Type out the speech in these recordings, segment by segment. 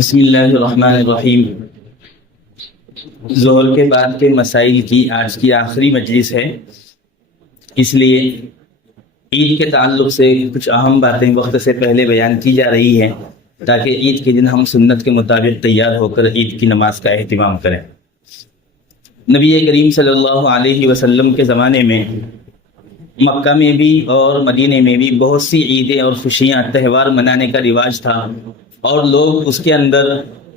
بسم اللہ الرحمن الرحیم۔ ظہر کے بعد کے مسائل کی آج کی آخری مجلس ہے، اس لیے عید کے تعلق سے کچھ اہم باتیں وقت سے پہلے بیان کی جا رہی ہیں تاکہ عید کے دن ہم سنت کے مطابق تیار ہو کر عید کی نماز کا اہتمام کریں۔ نبی کریم صلی اللہ علیہ وسلم کے زمانے میں مکہ میں بھی اور مدینے میں بھی بہت سی عیدیں اور خوشیاں تہوار منانے کا رواج تھا، اور لوگ اس کے اندر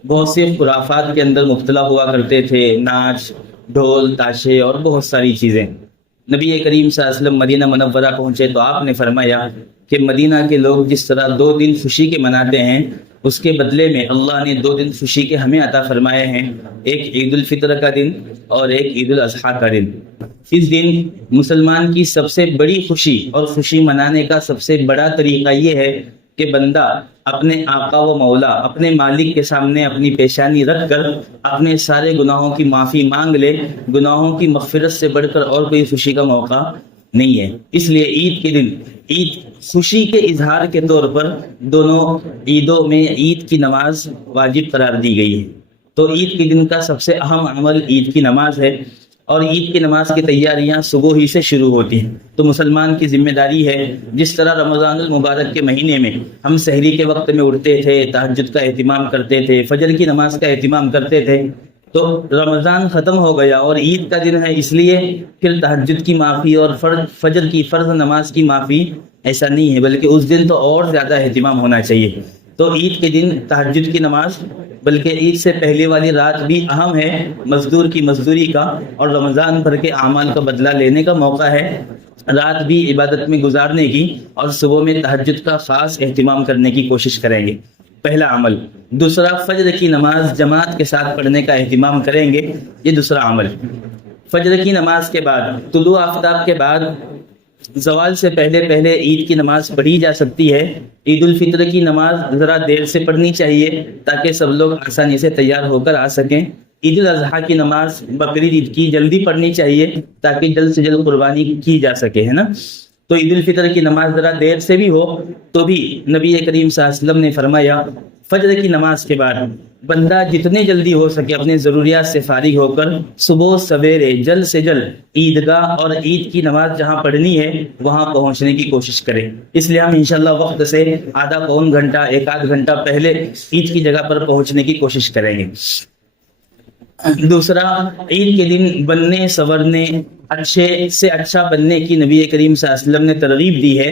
بہت سے خرافات کے اندر مبتلا ہوا کرتے تھے، ناچ، ڈھول، تاشے اور بہت ساری چیزیں۔ نبی کریم صلی اللہ علیہ وسلم مدینہ منورہ پہنچے تو آپ نے فرمایا کہ مدینہ کے لوگ جس طرح 2 دن خوشی کے مناتے ہیں، اس کے بدلے میں اللہ نے 2 دن خوشی کے ہمیں عطا فرمائے ہیں، ایک عید الفطر کا دن اور ایک عید الاضحیٰ کا دن۔ اس دن مسلمان کی سب سے بڑی خوشی اور خوشی منانے کا سب سے بڑا طریقہ یہ ہے کہ بندہ اپنے آقا و مولا، اپنے مالک کے سامنے اپنی پیشانی رکھ کر اپنے سارے گناہوں کی معافی مانگ لے۔ گناہوں کی مغفرت سے بڑھ کر اور کوئی خوشی کا موقع نہیں ہے۔ اس لیے عید کے دن عید خوشی کے اظہار کے طور پر دونوں عیدوں میں عید کی نماز واجب قرار دی گئی ہے۔ تو عید کے دن کا سب سے اہم عمل عید کی نماز ہے، اور عید کی نماز کی تیاریاں صبح ہی سے شروع ہوتی ہیں۔ تو مسلمان کی ذمہ داری ہے، جس طرح رمضان المبارک کے مہینے میں ہم سحری کے وقت میں اٹھتے تھے، تہجد کا اہتمام کرتے تھے، فجر کی نماز کا اہتمام کرتے تھے، تو رمضان ختم ہو گیا اور عید کا دن ہے، اس لیے پھر تہجد کی معافی اور فجر کی فرض نماز کی معافی ایسا نہیں ہے، بلکہ اس دن تو اور زیادہ اہتمام ہونا چاہیے۔ تو عید کے دن تہجد کی نماز، بلکہ عید سے پہلے والی رات بھی اہم ہے، مزدور کی مزدوری کا اور رمضان بھر کے اعمال کا بدلہ لینے کا موقع ہے، رات بھی عبادت میں گزارنے کی، اور صبح میں تہجد کا خاص اہتمام کرنے کی کوشش کریں گے، پہلا عمل۔ دوسرا، فجر کی نماز جماعت کے ساتھ پڑھنے کا اہتمام کریں گے، یہ دوسرا عمل۔ فجر کی نماز کے بعد، طلوع آفتاب کے بعد، زوال سے پہلے عید کی نماز پڑھی جا سکتی ہے۔ عید الفطر کی نماز ذرا دیر سے پڑھنی چاہیے تاکہ سب لوگ آسانی سے تیار ہو کر آ سکیں۔ عید الاضحیٰ کی نماز بقرعید عید کی جلدی پڑھنی چاہیے تاکہ جلد سے جلد قربانی کی جا سکے، ہے نا۔ تو عید الفطر کی نماز ذرا دیر سے بھی ہو تو بھی نبی کریم صلی اللہ علیہ وسلم نے فرمایا فجر کی نماز کے بعد بندہ جتنے جلدی ہو سکے اپنے ضروریات سے فارغ ہو کر صبح سویرے جلد سے جلد عیدگاہ اور عید کی نماز جہاں پڑھنی ہے وہاں پہنچنے کی کوشش کریں۔ اس لیے ہم انشاءاللہ وقت سے آدھا پون گھنٹہ 1 گھنٹہ پہلے عید کی جگہ پر پہنچنے کی کوشش کریں گے۔ دوسرا، عید کے دن بننے سورنے، اچھے سے اچھا بننے کی نبی کریم صلی اللہ علیہ وسلم نے ترغیب دی ہے۔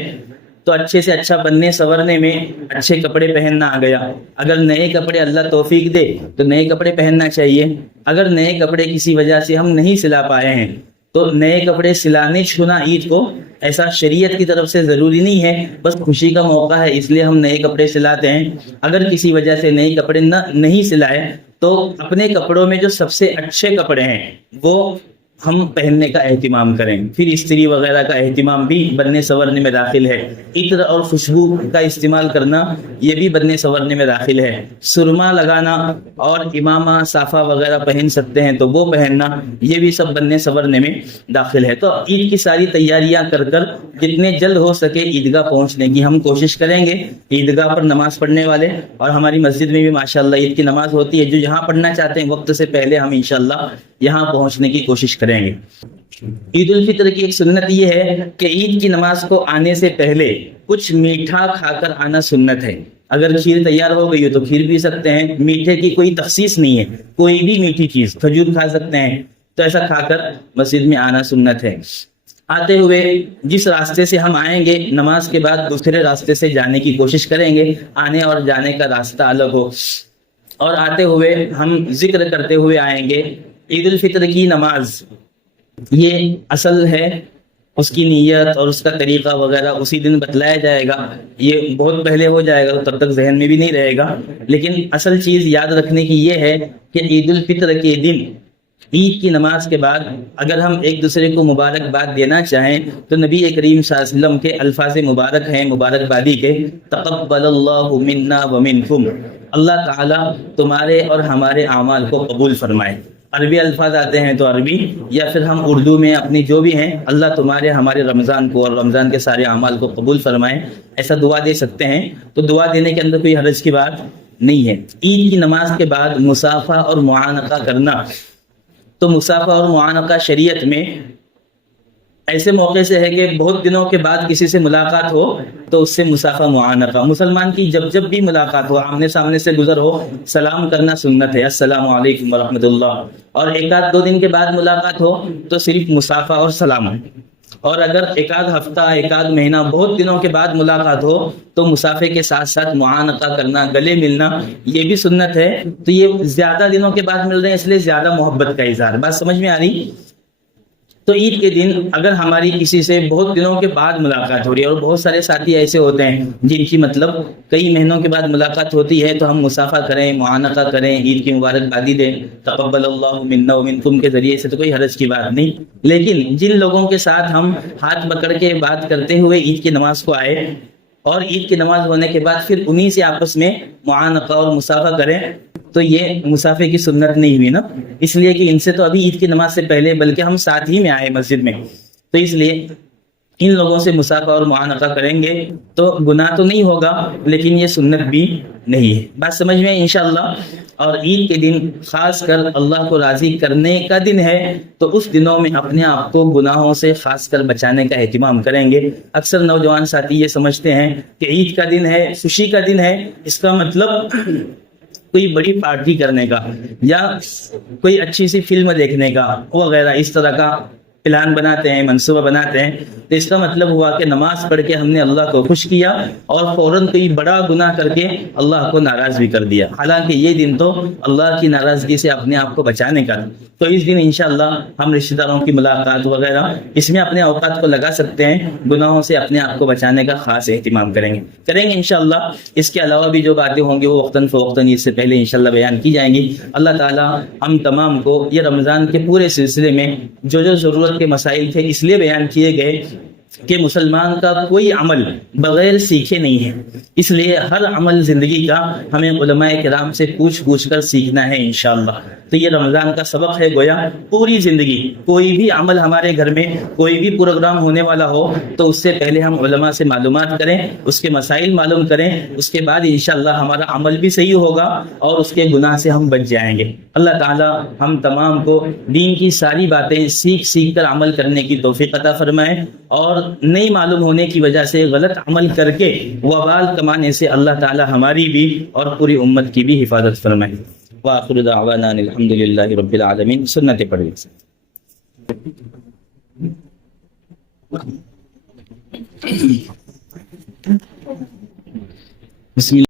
تو اچھے سے اچھا بننے سورنے میں اچھے کپڑے پہننا آ گیا۔ اگر نئے کپڑے اللہ توفیق دے تو نئے کپڑے پہننا چاہیے۔ اگر نئے کپڑے کسی وجہ سے ہم نہیں سلا پائے ہیں تو نئے کپڑے سلانے چھونا عید کو ایسا شریعت کی طرف سے ضروری نہیں ہے، بس خوشی کا موقع ہے اس لیے ہم نئے کپڑے سلاتے ہیں۔ اگر کسی وجہ سے نئے کپڑے نہیں سلائے تو اپنے کپڑوں میں جو سب سے اچھے کپڑے ہیں وہ ہم پہننے کا اہتمام کریں۔ پھر استری وغیرہ کا اہتمام بھی بننے سورنے میں داخل ہے۔ عطر اور خوشبو کا استعمال کرنا یہ بھی بننے سورنے میں داخل ہے۔ سرما لگانا اور امامہ صافہ وغیرہ پہن سکتے ہیں تو وہ پہننا، یہ بھی سب بننے سورنے میں داخل ہے۔ تو عید کی ساری تیاریاں کر کر جتنے جلد ہو سکے عیدگاہ پہنچنے کی ہم کوشش کریں گے۔ عیدگاہ پر نماز پڑھنے والے، اور ہماری مسجد میں بھی ماشاءاللہ عید کی نماز ہوتی ہے، جو یہاں پڑھنا چاہتے ہیں وقت سے پہلے ہم انشاءاللہ یہاں پہنچنے کی کوشش کریں گے۔ عید الفطر کی ایک سنت یہ ہے کہ عید کی نماز کو آنے سے پہلے کچھ میٹھا کھا کر آنا سنت ہے۔ اگر کھیر تیار ہو گئی ہو تو کھیر پی سکتے ہیں، میٹھے کی کوئی تخصیص نہیں ہے، کوئی بھی میٹھی چیز، کھجور کھا سکتے ہیں، تو ایسا کھا کر مسجد میں آنا سنت ہے۔ آتے ہوئے جس راستے سے ہم آئیں گے نماز کے بعد دوسرے راستے سے جانے کی کوشش کریں گے، آنے اور جانے کا راستہ الگ ہو، اور آتے ہوئے ہم ذکر کرتے ہوئے آئیں گے۔ عید الفطر کی نماز یہ اصل ہے، اس کی نیت اور اس کا طریقہ وغیرہ اسی دن بتلایا جائے گا، یہ بہت پہلے ہو جائے گا تو تب تک ذہن میں بھی نہیں رہے گا، لیکن اصل چیز یاد رکھنے کی یہ ہے کہ عید الفطر کے دن عید کی نماز کے بعد اگر ہم ایک دوسرے کو مبارکباد دینا چاہیں تو نبی کریم صلی اللہ علیہ وسلم کے الفاظ مبارک ہیں مبارکبادی کے، تقبل اللہ منا ومنکم، اللہ تعالیٰ تمہارے اور ہمارے اعمال کو قبول فرمائے۔ عربی الفاظ آتے ہیں تو عربی، یا پھر ہم اردو میں اپنی جو بھی ہیں، اللہ تمہارے ہمارے رمضان کو اور رمضان کے سارے اعمال کو قبول فرمائے، ایسا دعا دے سکتے ہیں۔ تو دعا دینے کے اندر کوئی حرج کی بات نہیں ہے۔ عید کی نماز کے بعد مصافحہ اور معانقہ کرنا، تو مصافحہ اور معانقہ شریعت میں ایسے موقع سے ہے کہ بہت دنوں کے بعد کسی سے ملاقات ہو تو اس سے مصافحہ معانقہ، مسلمان کی جب بھی ملاقات ہو، آمنے سامنے سے گزر ہو، سلام کرنا سنت ہے، السلام علیکم ورحمۃ اللہ، اور ایک آدھ دو دن کے بعد ملاقات ہو تو صرف مصافحہ اور سلام، اور اگر ایک آدھ ہفتہ ایک آدھ مہینہ بہت دنوں کے بعد ملاقات ہو تو مصافحے کے ساتھ ساتھ معانقہ کرنا، گلے ملنا، یہ بھی سنت ہے۔ تو یہ زیادہ دنوں کے بعد مل رہے ہیں اس لیے زیادہ محبت کا اظہار، بات سمجھ میں آ رہی؟ تو عید کے دن اگر ہماری کسی سے بہت دنوں کے بعد ملاقات ہو رہی ہے، اور بہت سارے ساتھی ایسے ہوتے ہیں جن کی مطلب کئی مہینوں کے بعد ملاقات ہوتی ہے، تو ہم مصافحہ کریں، معانقہ کریں، عید کی مبارکبادی دیں، تقبل اللہ منا ومنکم کے ذریعے سے، تو کوئی حرج کی بات نہیں۔ لیکن جن لوگوں کے ساتھ ہم ہاتھ پکڑ کے بات کرتے ہوئے عید کی نماز کو آئے، اور عید کی نماز ہونے کے بعد پھر انہی سے آپس میں معانقہ اور مصافحہ کریں، تو یہ مصافحے کی سنت نہیں ہوئی نا، اس لیے کہ ان سے تو ابھی عید کی نماز سے پہلے بلکہ ہم ساتھ ہی میں آئے مسجد میں، تو اس لیے ان لوگوں سے مصافحہ اور معانقہ کریں گے تو گناہ تو نہیں ہوگا، لیکن یہ سنت بھی نہیں ہے۔ بات سمجھ میں انشاءاللہ۔ اور عید کے دن خاص کر اللہ کو راضی کرنے کا دن ہے، تو اس دنوں میں اپنے آپ کو گناہوں سے خاص کر بچانے کا اہتمام کریں گے۔ اکثر نوجوان ساتھی یہ سمجھتے ہیں کہ عید کا دن ہے، خوشی کا دن ہے، اس کا مطلب کوئی بڑی پارٹی کرنے کا یا کوئی اچھی سی فلم دیکھنے کا وغیرہ، اس طرح کا پلان بناتے ہیں، منصوبہ بناتے ہیں، تو اس کا مطلب ہوا کہ نماز پڑھ کے ہم نے اللہ کو خوش کیا اور فوراً کوئی بڑا گناہ کر کے اللہ کو ناراض بھی کر دیا، حالانکہ یہ دن تو اللہ کی ناراضگی سے اپنے آپ کو بچانے کا۔ تو اس دن انشاءاللہ ہم رشتہ داروں کی ملاقات وغیرہ اس میں اپنے اوقات کو لگا سکتے ہیں، گناہوں سے اپنے آپ کو بچانے کا خاص اہتمام کریں گے انشاءاللہ۔ اس کے علاوہ بھی جو باتیں ہوں گی وہ وقتاً فوقتاً اس سے پہلے انشاءاللہ بیان کی جائیں گی۔ اللہ تعالی ہم تمام کو یہ رمضان کے پورے سلسلے میں جو ضرورت کے مسائل تھے اس لیے بیان کیے گئے کہ مسلمان کا کوئی عمل بغیر سیکھے نہیں ہے، اس لیے ہر عمل زندگی کا ہمیں علماء کرام سے پوچھ کر سیکھنا ہے انشاءاللہ۔ تو یہ رمضان کا سبق ہے، گویا پوری زندگی کوئی بھی عمل ہمارے گھر میں کوئی بھی پروگرام ہونے والا ہو تو اس سے پہلے ہم علماء سے معلومات کریں، اس کے مسائل معلوم کریں، اس کے بعد انشاءاللہ ہمارا عمل بھی صحیح ہوگا اور اس کے گناہ سے ہم بچ جائیں گے۔ اللہ تعالی ہم تمام کو دین کی ساری باتیں سیکھ کر عمل کرنے کی توفیق عطا فرمائے، اور نہیں معلوم ہونے کی وجہ سے غلط عمل کر کے وبال کمانے سے اللہ تعالی ہماری بھی اور پوری امت کی بھی حفاظت فرمائے۔ وآخر دعوانا الحمدللہ رب العالمین۔ سنت پڑھ لی۔ بسم اللہ۔